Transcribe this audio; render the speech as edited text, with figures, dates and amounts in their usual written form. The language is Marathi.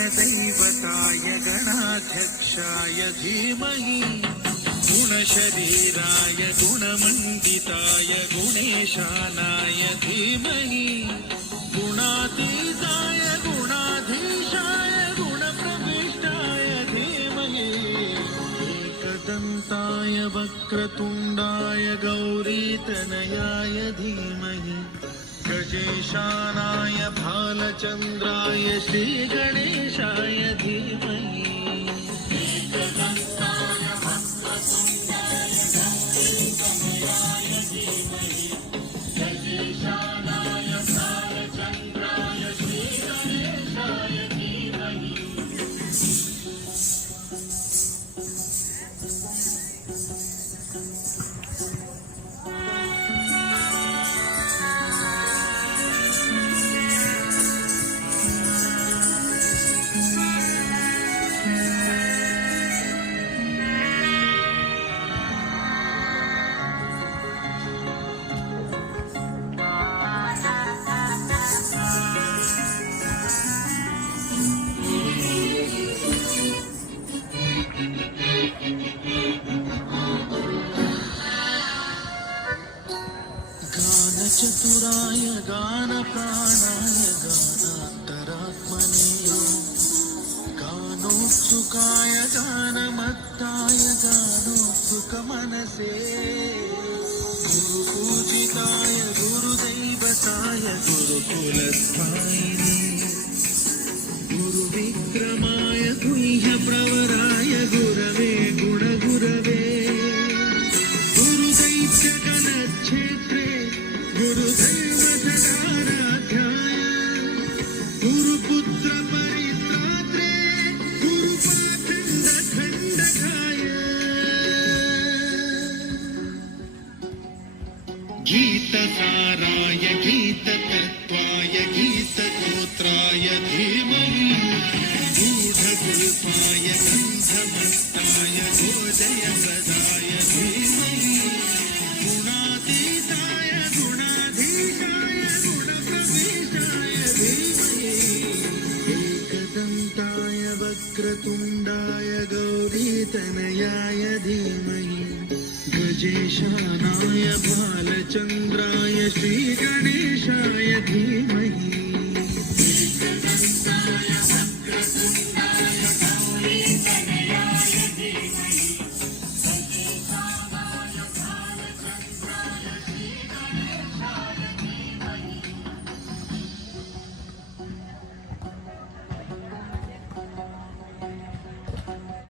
गणदैवताय गणाध्यक्षाय धीमहि गुणशरीराय गुणमण्डिताय गुणेशानाय धीमहि गुणातीताय गुणाधीशाय गुणप्रविष्टाय धीमहि एकदन्ताय वक्रतुण्डाय गौरीतनयाय धीमहि गजेशानाय भालचन्द्राय श्रीगणेशाय धीमहि एकदन्ताय वक्रतुण्डाय गौरीतनयाय धीमहि गजेशानाय भालचन्द्राय श्रीगणेशाय धीमहि चतुराय गानप्राणाय गानान्तरात्मने गानोत्सुकाय गानमत्ताय गानोत्सुकमनसे गुरुपूजिताय गुरुदैवताय गुरुकुलस्थायिने गुरुविक्रमाय गुह्यप्रवराय गुरवे गुणगुरवे गुरुदैत्यगणक्षेत्रे गुरुदैवतगाराध्याय गुरुपुत्र परित्रात्रे गुरुपाखण्डखण्डकाय गीतसाराय गीततत्त्वाय गीतगोत्राय धीमहि गूढगुल्पाय गन्धमस्ताय गोजयप्रदाय धीमहि गुणातीताय गुणाधीशाय गुणप्रविष्टाय धीमहि एकदन्ताय वक्रतुण्डाय गौरीतनयाय धीमहि गजेशानाय भालचन्द्राय श्रीगणेशाय